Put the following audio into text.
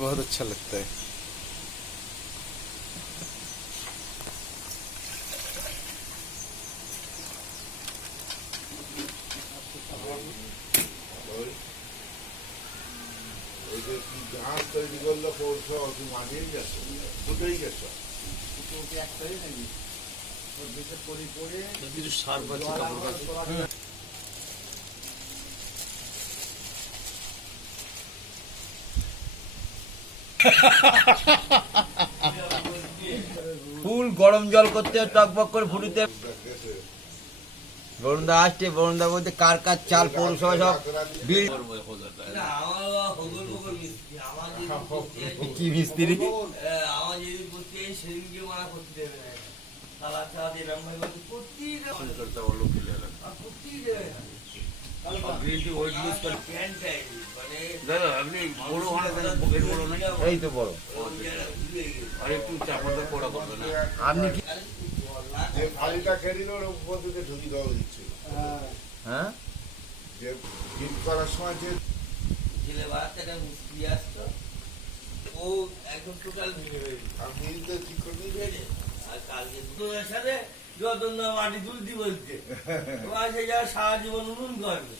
बहुत अच्छा लगता है। ঘাস তৈরি করলে পড়ছো মাটিয়ে গেছো দুটোই গেছো কিছু সার পাচ্ছে কাপড় কাছে ফুল গরম জল করতে টকবক করে ফুটিতে বরুণদা আসছে, বরুণদা বলতে কার কার চাল পৌরসভা সব বিল কি মিস্ত্রি এই তো বড় আপনি কি ফালিটা খেয়ে ওর উপর থেকে ঢুকি দেওয়া দিচ্ছিল। হ্যাঁ যে হিট করার সময় যে ছেলে বাচ্চাটা মিস্ত্রি আসতো ও একদম টোটাল ভেঙে ফেলবে আপনি তো ঠিক করে বুঝেছে আর কালকে দুটোর সাথে যত মাটি তুলতি বলছে সে যা সারা জীবন উনুন করবে